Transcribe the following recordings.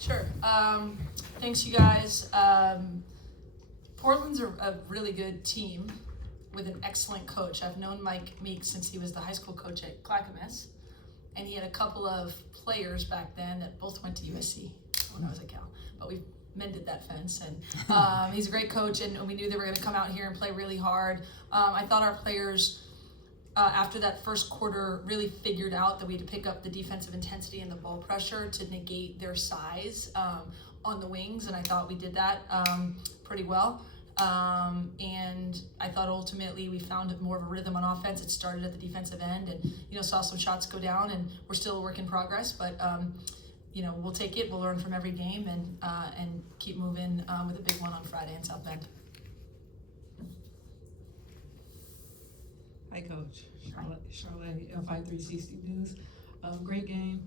Sure. Thanks, you guys. Portland's a really good team with an excellent coach. I've known Mike Meeks since he was the high school coach at Clackamas, and he had a couple of players back then that both went to USC when I was at Cal. But we've mended that fence, and he's a great coach, and we knew they were going to come out here and play really hard. I thought our players, after that first quarter, really figured out that we had to pick up the defensive intensity and the ball pressure to negate their size on the wings, and I thought we did that pretty well. And I thought ultimately we found more of a rhythm on offense. It started at the defensive end, and saw some shots go down, and we're still a work in progress, but we'll take it. We'll learn from every game and keep moving with a big one on Friday in South Bend. Hi, Coach. Charlotte, Fi360 News. Great game.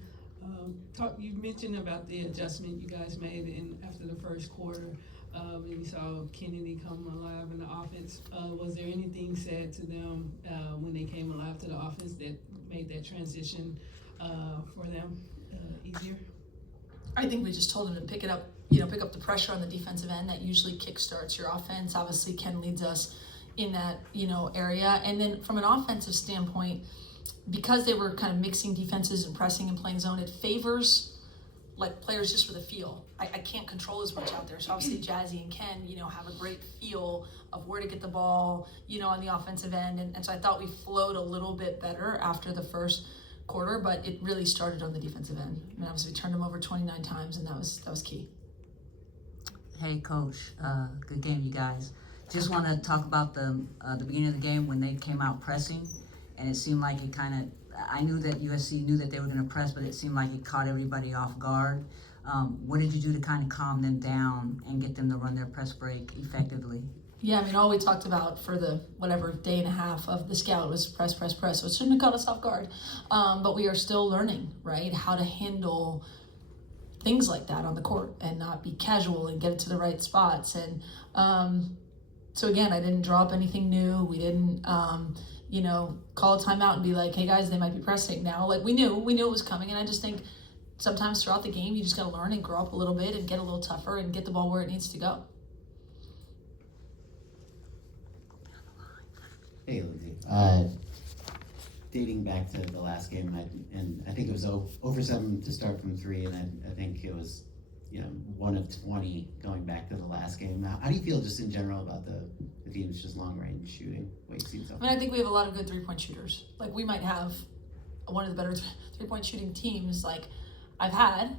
You mentioned about the adjustment you guys made after the first quarter, and you saw Kennedy come alive in the offense. Was there anything said to them when they came alive to the offense that made that transition for them easier? I think we just told them to pick up the pressure on the defensive end. That usually kickstarts your offense. Obviously, Ken leads us in that area, and then from an offensive standpoint, because they were kind of mixing defenses and pressing and playing zone, it favors like players just with a feel. I can't control as much out there, so obviously Jazzy and Ken have a great feel of where to get the ball on the offensive end, and so I thought we flowed a little bit better after the first quarter, but it really started on the defensive end. I mean, obviously we turned them over 29 times, and that was key. Hey, Coach, good game, you guys. Just want to talk about the beginning of the game when they came out pressing, and it seemed like it kind of, I knew that USC knew that they were going to press, but it seemed like it caught everybody off guard. What did you do to kind of calm them down and get them to run their press break effectively? Yeah, I mean, all we talked about for the day and a half of the scout was press, so it shouldn't have caught us off guard. But we are still learning, right, how to handle things like that on the court and not be casual and get it to the right spots. And so again, I didn't draw up anything new. We didn't, call a timeout and be like, hey guys, they might be pressing now. Like we knew it was coming. And I just think sometimes throughout the game, you just got to learn and grow up a little bit and get a little tougher and get the ball where it needs to go. Hey, Lindsay. Dating back to the last game, and I think it was 0 for 7 to start from 3, and I think it was 1 of 20 going back to the last game. How do you feel just in general about the team's just long range shooting? What you've seen so far? I mean, I think we have a lot of good 3-point shooters. Like we might have one of the better 3-point shooting teams like I've had.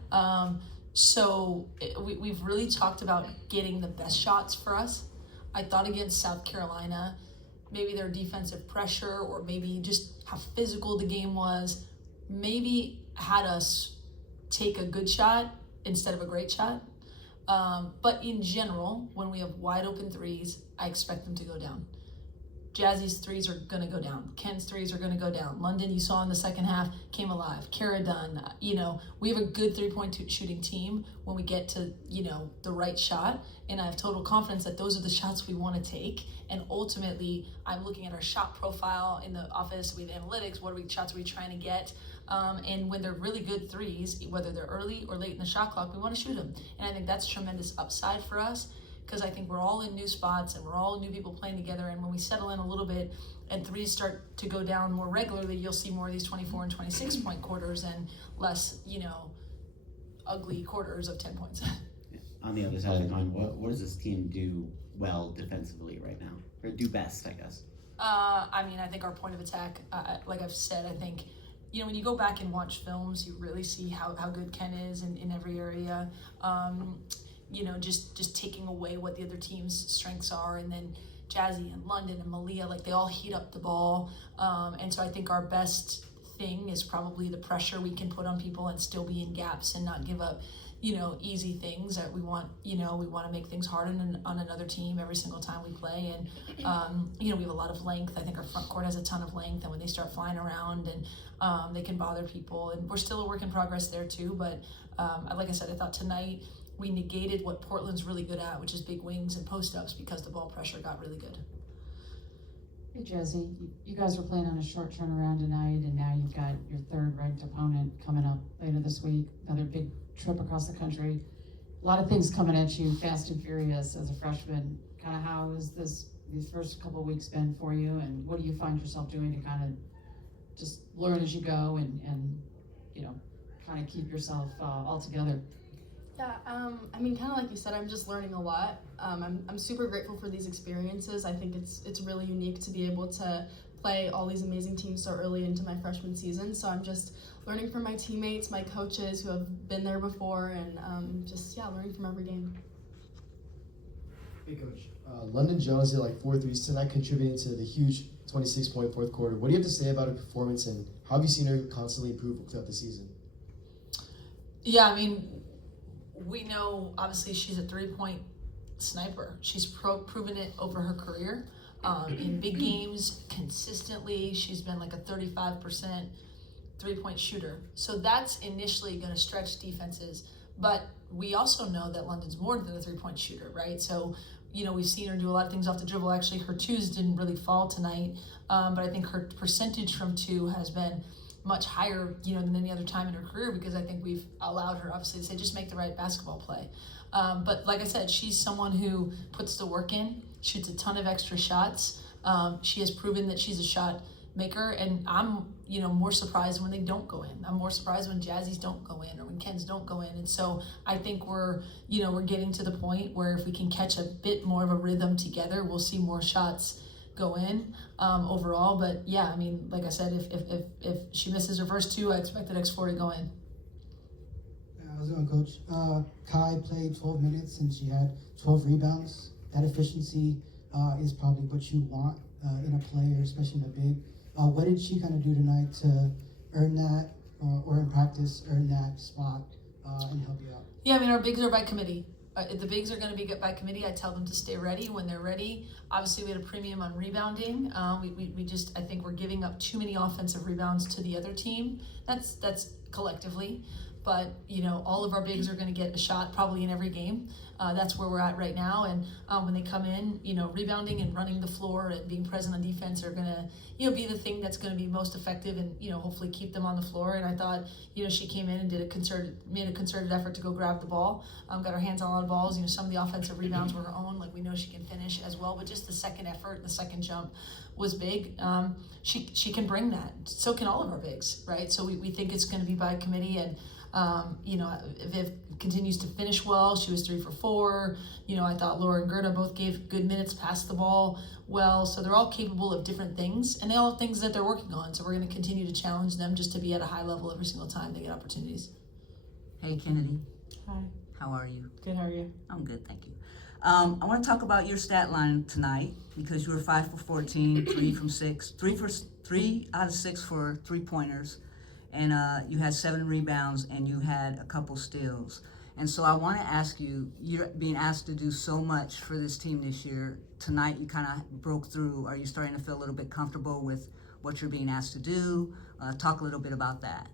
We've really talked about getting the best shots for us. I thought against South Carolina, maybe their defensive pressure or maybe just how physical the game was, maybe had us take a good shot instead of a great shot. But in general, when we have wide open threes, I expect them to go down. Jazzy's threes are going to go down. Ken's threes are going to go down. London, you saw in the second half, came alive. Kara Dunn, we have a good 3-point shooting team when we get to, the right shot. And I have total confidence that those are the shots we want to take. And ultimately, I'm looking at our shot profile in the office. We have analytics. What shots are we trying to get? And when they're really good threes, whether they're early or late in the shot clock, we want to shoot them. And I think that's tremendous upside for us, because I think we're all in new spots and we're all new people playing together. And when we settle in a little bit and threes start to go down more regularly, you'll see more of these 24 and 26 point quarters and less, ugly quarters of 10 points. On the other side of the coin, what does this team do well defensively right now? Or do best, I guess? I think our point of attack, like I've said, I think, when you go back and watch films, you really see how good Ken is in every area. Just taking away what the other team's strengths are, and then Jazzy and London and Malia, like they all heat up the ball. And so I think our best thing is probably the pressure we can put on people and still be in gaps and not give up, easy things that we want. We want to make things hard on another team every single time we play. And, we have a lot of length. I think our front court has a ton of length, and when they start flying around and they can bother people, and we're still a work in progress there too. But like I said, I thought tonight we negated what Portland's really good at, which is big wings and post-ups, because the ball pressure got really good. Hey Josie, you guys were playing on a short turnaround tonight, and now you've got your third ranked opponent coming up later this week. Another big trip across the country. A lot of things coming at you fast and furious as a freshman. Kind of how has these first couple of weeks been for you, and what do you find yourself doing to kind of just learn as you go and you know, kind of keep yourself all together? Yeah, I mean, kind of like you said, I'm just learning a lot. I'm super grateful for these experiences. I think it's really unique to be able to play all these amazing teams so early into my freshman season. So I'm just learning from my teammates, my coaches who have been there before, and just learning from every game. Hey Coach, London Jones hit like 4 threes tonight, contributing to the huge 26-point fourth quarter. What do you have to say about her performance, and how have you seen her constantly improve throughout the season? Yeah, I mean, we know obviously she's a 3-point sniper. She's proven it over her career. In big games, consistently, she's been like a 35% 3-point shooter. So that's initially going to stretch defenses. But we also know that London's more than a 3-point shooter, right? So, you know, we've seen her do a lot of things off the dribble. Actually, her twos didn't really fall tonight. But I think her percentage from two has been much higher, you know, than any other time in her career, because I think we've allowed her, obviously, to say just make the right basketball play. But like I said, she's someone who puts the work in, shoots a ton of extra shots. She has proven that she's a shot maker, and I'm, you know, more surprised when they don't go in. I'm more surprised when Jazzy's don't go in or when Ken's don't go in. And so I think we're getting to the point where if we can catch a bit more of a rhythm together, we'll see more shots go in overall. But yeah, I mean, like I said, if she misses her first two, I expect the next four to go in. How's it going, Coach? Kai played 12 minutes and she had 12 rebounds. That efficiency is probably what you want in a player, especially in a big. What did she kind of do tonight to earn that, or in practice, earn that spot and help you out? Yeah, I mean, our bigs are by committee. The bigs are going to be by committee. I tell them to stay ready when they're ready. Obviously, we had a premium on rebounding. We just, I think we're giving up too many offensive rebounds to the other team. That's collectively. But, you know, all of our bigs are going to get a shot probably in every game. That's where we're at right now. And when they come in, you know, rebounding and running the floor and being present on defense are going to, you know, be the thing that's going to be most effective and, you know, hopefully keep them on the floor. And I thought, you know, she came in and made a concerted effort to go grab the ball, got her hands on a lot of balls. You know, some of the offensive rebounds were her own. Like, we know she can finish as well, but just the second effort, the second jump was big. She can bring that. So can all of our bigs, right? So we think it's going to be by committee. And you know, Viv continues to finish well. She was 3 for 4. You know, I thought Laura and Gerda both gave good minutes, passed the ball well. So they're all capable of different things, and they all have things that they're working on. So we're going to continue to challenge them just to be at a high level every single time they get opportunities. Hey, Kennedy. Hi. How are you? Good, how are you? I'm good, thank you. I want to talk about your stat line tonight, because you were 5 for 14, 3 from 6, 3 out of 6 for 3-pointers. And you had 7 rebounds and you had a couple steals. And so I want to ask you, you're being asked to do so much for this team this year. Tonight you kind of broke through. Are you starting to feel a little bit comfortable with what you're being asked to do? Talk a little bit about that.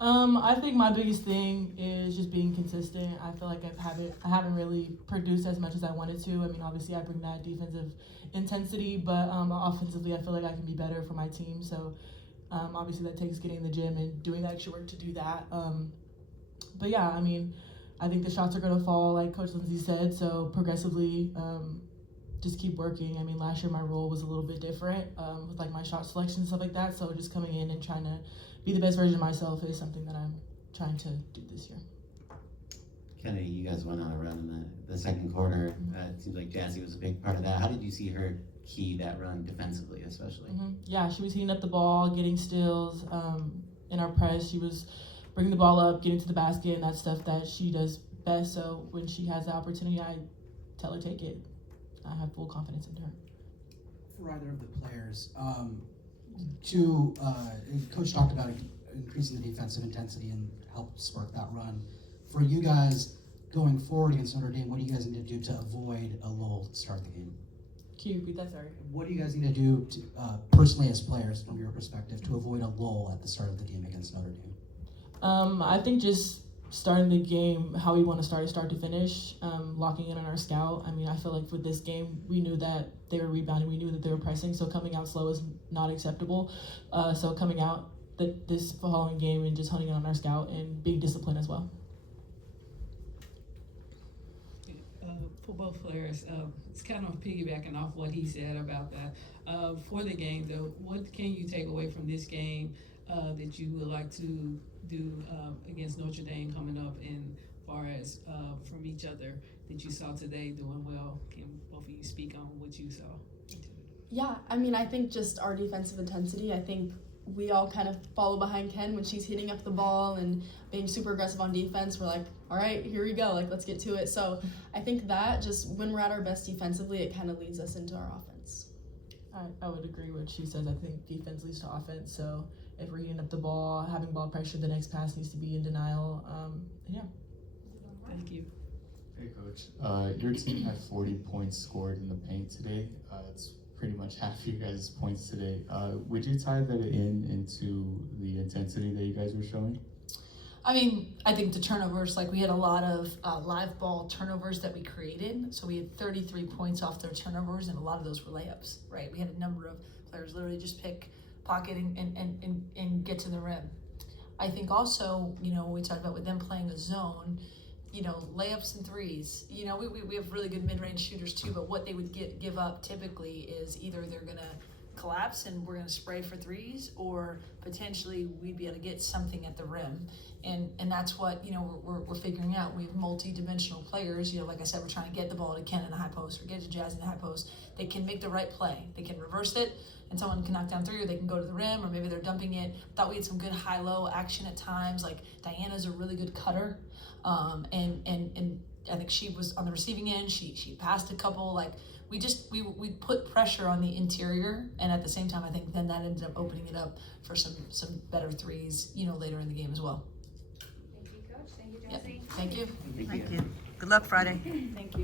I think my biggest thing is just being consistent. I feel like I haven't really produced as much as I wanted to. I mean, obviously I bring that defensive intensity, but offensively I feel like I can be better for my team. So obviously that takes getting in the gym and doing the extra work to do that. But yeah, I mean, I think the shots are going to fall, like Coach Lindsay said, so progressively just keep working. I mean, last year my role was a little bit different with like my shot selection and stuff like that, so just coming in and trying to be the best version of myself is something that I'm trying to do this year. Kennedy, you guys went on a run in the second quarter. It seems like Jazzy was a big part of that. How did you see her key that run defensively, especially? Yeah, she was heating up the ball, getting steals. In our press, she was bringing the ball up, getting to the basket, and that's stuff that she does best. So when she has the opportunity, I tell her take it. I have full confidence in her. For either of the players, Coach talked about increasing the defensive intensity and help spark that run. For you guys going forward against Notre Dame, what do you guys need to do to avoid a lull to start the game? Can you repeat that, sorry? What do you guys need to do to, personally as players, from your perspective, to avoid a lull at the start of the game against Notre Dame? I think just starting the game how we want to start to finish, locking in on our scout. I mean, I feel like with this game, we knew that they were rebounding, we knew that they were pressing, so coming out slow is not acceptable. So coming out this following game and just honing in on our scout and being disciplined as well. For both players, it's kind of piggybacking off what he said about that. For the game, though, what can you take away from this game that you would like to do against Notre Dame coming up, in far as from each other that you saw today doing well? Can both of you speak on what you saw? Yeah, I mean, I think just our defensive intensity. I think we all kind of follow behind Ken when she's hitting up the ball and being super aggressive on defense. We're like, all right, here we go. Like, let's get to it. So I think that just when we're at our best defensively, it kind of leads us into our offense. I would agree with what she says. I think defense leads to offense. So if we're hitting up the ball, having ball pressure, the next pass needs to be in denial. Yeah. Thank you. Hey, Coach. Your team had 40 points scored in the paint today. It's pretty much half of you guys' points today. Would you tie that into the intensity that you guys were showing? I mean, I think the turnovers, like we had a lot of live ball turnovers that we created. So we had 33 points off their turnovers, and a lot of those were layups, right? We had a number of players literally just pick, pocket, and get to the rim. I think also, you know, we talked about with them playing a zone, you know, layups and threes. You know, we have really good mid-range shooters too, but what they would give up typically is either they're going to collapse and we're going to spray for threes, or potentially we'd be able to get something at the rim. And that's what, you know, we're figuring out. We have multi-dimensional players. You know, like I said, we're trying to get the ball to Ken in the high post or get to Jazz in the high post. They can make the right play. They can reverse it and someone can knock down three, or they can go to the rim, or maybe they're dumping it. Thought we had some good high-low action at times. Like Diana's a really good cutter. And I think she was on the receiving end. She passed a couple. Like we put pressure on the interior, and at the same time, I think then that ended up opening it up for some better threes, you know, later in the game as well. Thank you, Coach. Thank you, Yep. Josie. Thank you. Thank you. Good luck Friday. Thank you.